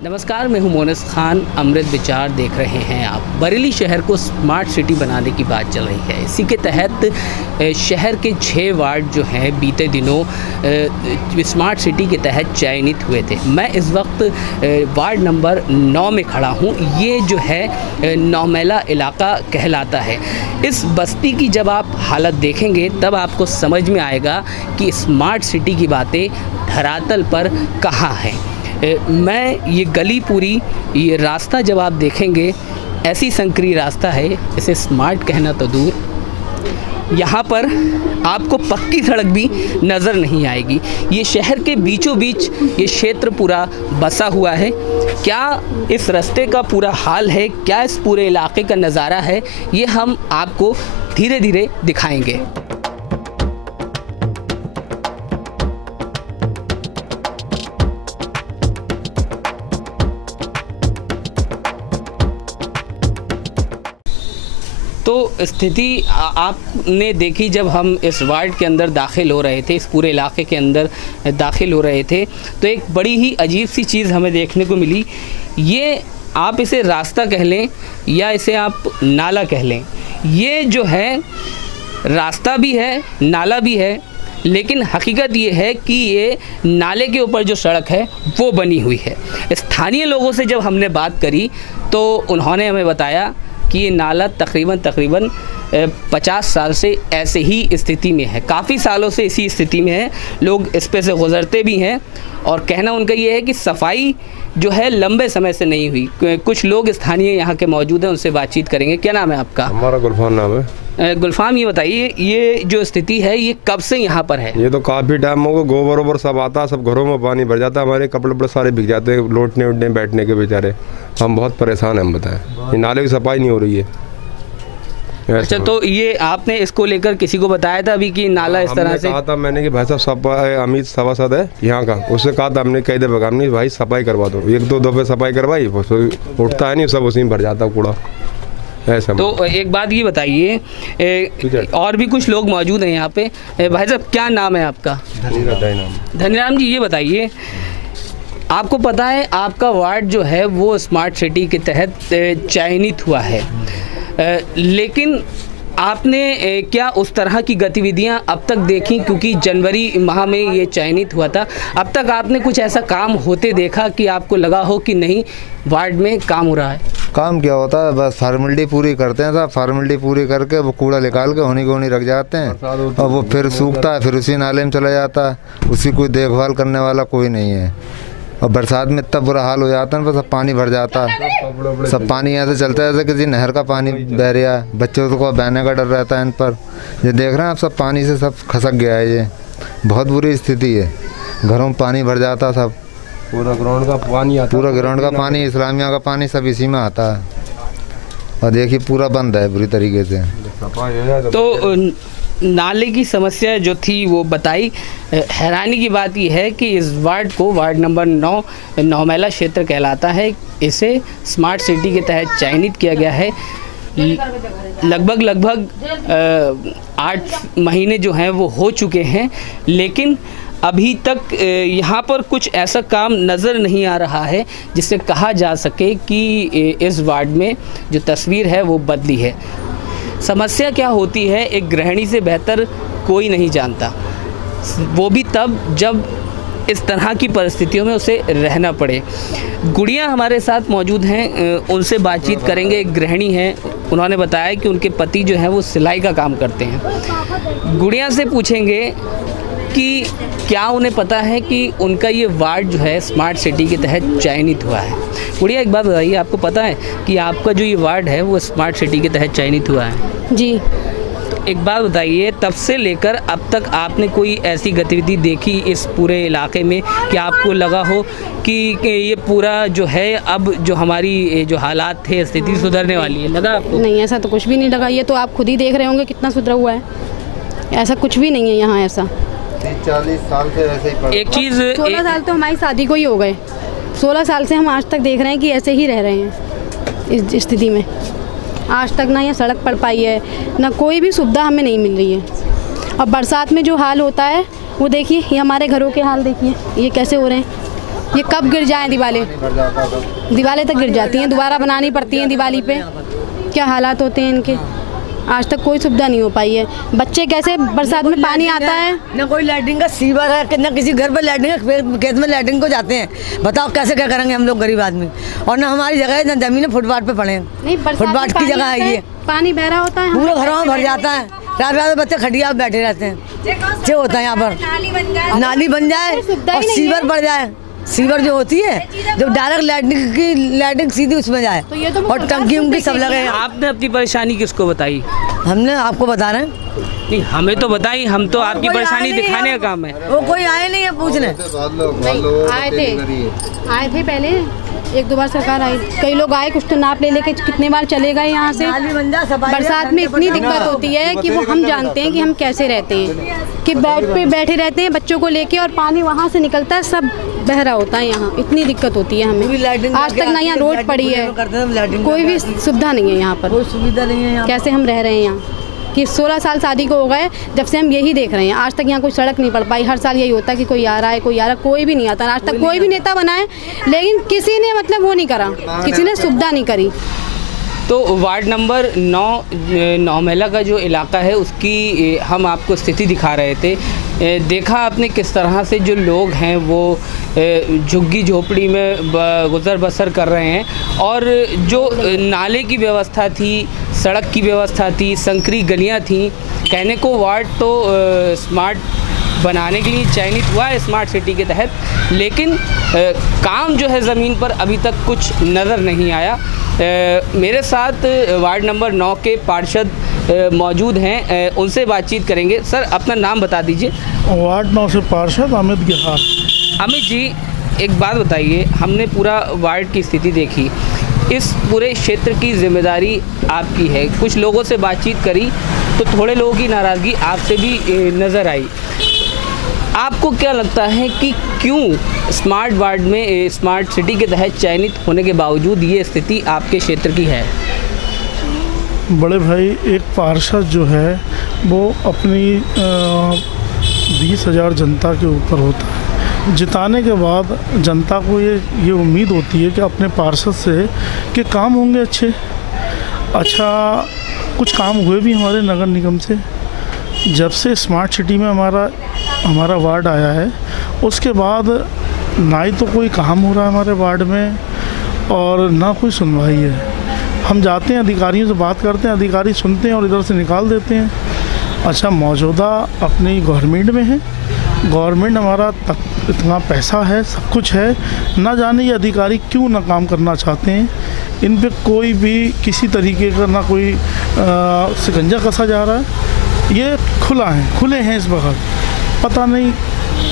नमस्कार, मैं हूं मोनस खान। अमृत विचार देख रहे हैं आप। बरेली शहर को स्मार्ट सिटी बनाने की बात चल रही है। इसी के तहत शहर के 6 वार्ड जो हैं बीते दिनों स्मार्ट सिटी के तहत चयनित हुए थे। मैं इस वक्त वार्ड नंबर 9 में खड़ा हूं। ये जो है नौमेला इलाका कहलाता है। इस बस्ती की जब आप हालत देखेंगे तब आपको समझ में आएगा कि स्मार्ट सिटी की बातें धरातल पर कहाँ हैं। मैं ये गली पूरी, ये रास्ता जब आप देखेंगे, ऐसी संकरी रास्ता है, इसे स्मार्ट कहना तो दूर, यहाँ पर आपको पक्की सड़क भी नज़र नहीं आएगी। ये शहर के बीचों बीच ये क्षेत्र पूरा बसा हुआ है। क्या इस रास्ते का पूरा हाल है, क्या इस पूरे इलाके का नज़ारा है, ये हम आपको धीरे धीरे दिखाएंगे। तो स्थिति आपने देखी जब हम इस वार्ड के अंदर दाखिल हो रहे थे, इस पूरे इलाके के अंदर दाखिल हो रहे थे, तो एक बड़ी ही अजीब सी चीज़ हमें देखने को मिली। ये आप इसे रास्ता कह लें या इसे आप नाला कह लें, ये जो है रास्ता भी है, नाला भी है, लेकिन हकीकत ये है कि ये नाले के ऊपर जो सड़क है वो बनी हुई है। स्थानीय लोगों से जब हमने बात करी तो उन्होंने हमें बताया कि ये नाला तकरीबन 50 साल से ऐसे ही स्थिति में है, काफ़ी सालों से इसी स्थिति में है। लोग इस पे से गुज़रते भी हैं और कहना उनका ये है कि सफाई जो है लंबे समय से नहीं हुई। कुछ लोग स्थानीय यहाँ के मौजूद हैं, उनसे बातचीत करेंगे। क्या नाम है आपका? हमारा गुलफाम नाम है। गुलफाम, ये बताइए, ये जो स्थिति है ये कब से यहाँ पर है? ये तो काफ़ी टाइम हो गया। गोबर वोबर सब आता है, सब घरों में पानी भर जाता है, हमारे कपड़े वपड़े सारे बिक जाते हैं, लौटने उठने बैठने के बेचारे। हम बहुत परेशान हैं, हम बताएं। ये नाले की सफाई नहीं हो रही है। अच्छा, तो ये आपने इसको लेकर किसी को बताया था अभी कि नाला इस तरह से? कहा था मैंने कि भाई साहब सफाई, अमित सभासद है यहाँ का, उससे कहा था हमने कई दफ़ा, हमने भाई सफाई करवा दो। 1-2 दफ़े सफाई करवाई, उठता है नहीं, सब उसी में भर जाता कूड़ा ऐसा। तो एक बात ये बताइए, और भी कुछ लोग मौजूद हैं यहाँ पे। भाई साहब, क्या नाम है आपका? धनीराम जी, ये बताइए, आपको पता है आपका वार्ड जो है वो स्मार्ट सिटी के तहत चयनित हुआ है, लेकिन आपने क्या उस तरह की गतिविधियां अब तक देखी? क्योंकि जनवरी माह में ये चयनित हुआ था, अब तक आपने कुछ ऐसा काम होते देखा कि आपको लगा हो कि नहीं वार्ड में काम हो रहा है? काम क्या होता है, बस फॉर्मेलिटी पूरी करते हैं साहब। फॉर्मेलिटी पूरी करके वो कूड़ा निकाल के होनी को होनी रख जाते हैं और वो फिर सूखता है, फिर उसी नाले में चला जाता है। उसकी कोई देखभाल करने वाला कोई नहीं है। और बरसात में इतना बुरा हाल हो जाता है, सब पानी भर जाता है, सब पानी ऐसे चलता है जैसे किसी नहर का पानी बह रहा है। बच्चों को बहने का डर रहता है इन पर। ये देख रहे हैं आप, सब पानी से सब खसक गया है। ये बहुत बुरी स्थिति है, घरों में पानी भर जाता, सब पूरा ग्राउंड का पानी आता, पूरा ग्राउंड का पानी, इस्लामिया का पानी सब इसी में आता है। और देखिए पूरा बंद है बुरी तरीके से। तो नाले की समस्या जो थी वो बताई। हैरानी की बात यह है कि इस वार्ड को, वार्ड नंबर 9 नौमेला क्षेत्र कहलाता है, इसे स्मार्ट सिटी के तहत चयनित किया गया है। लगभग 8 महीने जो हैं वो हो चुके हैं, लेकिन अभी तक यहाँ पर कुछ ऐसा काम नज़र नहीं आ रहा है जिससे कहा जा सके कि इस वार्ड में जो तस्वीर है वो बदली है। समस्या क्या होती है एक गृहिणी से बेहतर कोई नहीं जानता, वो भी तब जब इस तरह की परिस्थितियों में उसे रहना पड़े। गुड़िया हमारे साथ मौजूद हैं, उनसे बातचीत करेंगे। एक गृहिणी हैं, उन्होंने बताया कि उनके पति जो हैं वो सिलाई का काम करते हैं। गुड़िया से पूछेंगे कि क्या उन्हें पता है कि उनका ये वार्ड जो है स्मार्ट सिटी के तहत चयनित हुआ है। गुड़िया, एक बात बताइए, आपको पता है कि आपका जो ये वार्ड है वो स्मार्ट सिटी के तहत चयनित हुआ है? जी। एक बात बताइए, तब से लेकर अब तक आपने कोई ऐसी गतिविधि देखी इस पूरे इलाके में कि आपको लगा हो कि ये पूरा जो है अब जो हमारी जो हालात थे, स्थिति सुधरने वाली है? लगा आपको? नहीं, ऐसा तो कुछ भी नहीं लगा। ये तो आप खुद ही देख रहे होंगे कितना सुधरा हुआ है। ऐसा कुछ भी नहीं है यहाँ। ऐसा 40 साल से ऐसे ही एक चीज़, 16 साल तो हमारी शादी को ही हो गए। 16 साल से हम आज तक देख रहे हैं कि ऐसे ही रह रहे हैं इस स्थिति में। आज तक ना ये सड़क पड़ पाई है, ना कोई भी सुविधा हमें नहीं मिल रही है। और बरसात में जो हाल होता है वो देखिए, ये हमारे घरों के हाल देखिए, ये कैसे हो रहे हैं। ये कब गिर जाए दीवारें तक गिर जाती हैं, दोबारा बनानी पड़ती हैं दिवाली पे। क्या हालात होते हैं इनके। आज तक कोई सुविधा नहीं हो पाई है। बच्चे कैसे बरसात में पानी आता है, ना कोई लैट्रिन का सीवर है, ना किसी घर पर लैट्रिन है, खेत में लैट्रिन को जाते हैं। बताओ कैसे क्या करेंगे हम लोग गरीब आदमी। और ना हमारी जगह है, ना जमीन है, फुटपाथ पे पड़े हैं। नहीं, फुटपाथ की जगह है ये, पानी बह रहा होता है, पूरे घरों में भर जाता है। रात रात बच्चे खटिया बैठे रहते हैं। जो होता है यहाँ पर नाली बन जाए और सीवर पड़ जाए। सीवर जो होती है जो डायरेक्ट लैट्रिन सीधी उसमें जाए तो और टंकी उनकी सब लगे। आपने अपनी परेशानी किसको बताई? हमने आपको बता रहे हैं। नहीं, हमें तो बताई, हम तो आपकी परेशानी दिखाने का काम है। वो कोई आए नहीं है पूछने। आए थे पहले 1-2 बार सरकार आई, कई लोग आए, कुछ तो नाप ले लेके कितने बार चले गए यहाँ से। बरसात में इतनी दिक्कत होती है कि वो हम जानते हैं कि हम कैसे रहते हैं, कि बेड पे बैठे रहते हैं बच्चों को लेके और पानी वहाँ से निकलता है, सब बह रहा होता है। यहाँ इतनी दिक्कत होती है हमें। आज तक ना यहाँ रोड पड़ी है, कोई भी सुविधा नहीं है यहाँ पर, कोई सुविधा नहीं है। कैसे हम रह रहे हैं यहाँ कि 16 साल शादी को हो गए जब से हम यही देख रहे हैं। आज तक यहाँ कोई सड़क नहीं पड़ पाई। हर साल यही होता है कि कोई आ रहा है, कोई आ रहा है, कोई भी नहीं आता। आज तक कोई भी नेता बना है लेकिन किसी ने मतलब वो नहीं करा, किसी ने सुविधा नहीं करी। तो वार्ड नंबर 9 महिला का जो इलाका है उसकी हम आपको स्थिति दिखा रहे थे। देखा आपने किस तरह से जो लोग हैं वो झुग्गी झोपड़ी में गुजर बसर कर रहे हैं और जो नाले की व्यवस्था थी, सड़क की व्यवस्था थी, संकरी गलियां थी। कहने को वार्ड तो स्मार्ट बनाने के लिए चयनित हुआ है स्मार्ट सिटी के तहत, लेकिन काम जो है ज़मीन पर अभी तक कुछ नज़र नहीं आया। मेरे साथ वार्ड नंबर 9 के पार्षद मौजूद हैं, उनसे बातचीत करेंगे। सर, अपना नाम बता दीजिए। वार्ड 9 से पार्षद अमित गिहार। अमित जी, एक बात बताइए, हमने पूरा वार्ड की स्थिति देखी, इस पूरे क्षेत्र की जिम्मेदारी आपकी है। कुछ लोगों से बातचीत करी तो थोड़े लोगों की नाराज़गी आपसे भी नज़र आई। आपको क्या लगता है कि क्यों स्मार्ट वार्ड में स्मार्ट सिटी के तहत चयनित होने के बावजूद ये स्थिति आपके क्षेत्र की है? बड़े भाई, एक पार्षद जो है वो अपनी 20,000 जनता के ऊपर होता है। जिताने के बाद जनता को ये उम्मीद होती है कि अपने पार्षद से कि काम होंगे अच्छे। अच्छा, कुछ काम हुए भी हमारे नगर निगम से। जब से स्मार्ट सिटी में हमारा वार्ड आया है उसके बाद ना ही तो कोई काम हो रहा है हमारे वार्ड में और ना कोई सुनवाई है। हम जाते हैं, अधिकारियों से बात करते हैं, अधिकारी सुनते हैं और इधर से निकाल देते हैं। अच्छा, मौजूदा अपनी गवर्नमेंट में है, गवर्नमेंट हमारा इतना पैसा है, सब कुछ है, ना जाने ये अधिकारी क्यों ना काम करना चाहते हैं। इन पे कोई भी किसी तरीके का ना कोई शिकंजा कसा जा रहा है। ये खुले हैं इस वक्त। पता नहीं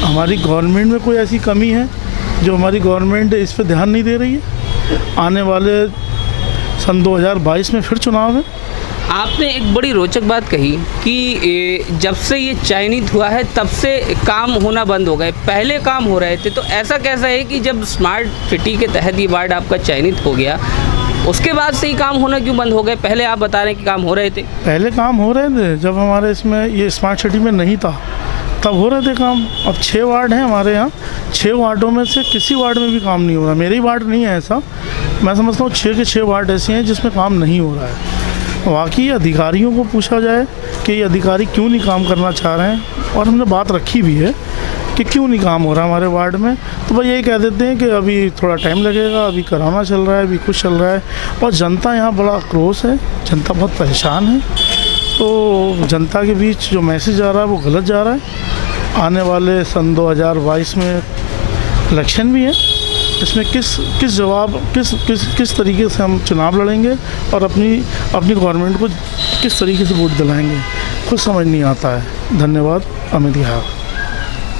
हमारी गवर्नमेंट में कोई ऐसी कमी है जो हमारी गवर्नमेंट इस पे ध्यान नहीं दे रही है। आने वाले सन 2022 में फिर चुनाव है। आपने एक बड़ी रोचक बात कही कि जब से ये चयनित हुआ है तब से काम होना बंद हो गए। पहले काम हो रहे थे, तो ऐसा कैसा है कि जब स्मार्ट सिटी के तहत ये वार्ड आपका चयनित हो गया उसके बाद से ही काम होना क्यों बंद हो गए? पहले आप बता रहे हैं कि काम हो रहे थे। पहले काम हो रहे थे जब हमारे इसमें ये स्मार्ट सिटी में नहीं था, तब हो रहे थे काम। अब 6 वार्ड हैं हमारे यहाँ, 6 वार्डों में से किसी वार्ड में भी काम नहीं हो रहा। मेरे ही वार्ड नहीं है ऐसा, मैं समझता हूँ 6 के 6 वार्ड ऐसे हैं जिसमें काम नहीं हो रहा है। वाकई अधिकारियों को पूछा जाए कि ये अधिकारी क्यों नहीं काम करना चाह रहे हैं, और हमने बात रखी भी है कि क्यों नहीं काम हो रहा हमारे वार्ड में, तो भाई यही कह देते हैं कि अभी थोड़ा टाइम लगेगा, अभी कोरोना चल रहा है, अभी कुछ चल रहा है। और जनता यहाँ बड़ा आक्रोश है, जनता बहुत परेशान है। तो जनता के बीच जो मैसेज आ रहा है वो गलत जा रहा है। आने वाले सन 2022 में इलेक्शन भी है, इसमें किस तरीके से हम चुनाव लड़ेंगे और अपनी गवर्नमेंट को किस तरीके से वोट दिलाएंगे, कुछ समझ नहीं आता है। धन्यवाद। अमित गिहार।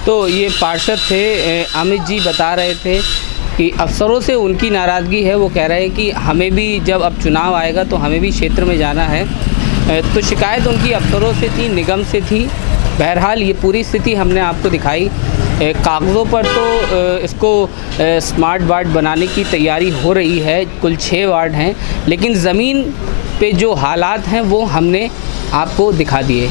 तो ये पार्षद थे अमित जी, बता रहे थे कि अफसरों से उनकी नाराज़गी है। वो कह रहे हैं कि हमें भी जब अब चुनाव आएगा तो हमें भी क्षेत्र में जाना है। तो शिकायत उनकी अफसरों से थी, निगम से थी। बहरहाल ये पूरी स्थिति हमने आपको दिखाई। कागज़ों पर तो इसको स्मार्ट वार्ड बनाने की तैयारी हो रही है, कुल 6 वार्ड हैं, लेकिन ज़मीन पे जो हालात हैं वो हमने आपको दिखा दिए।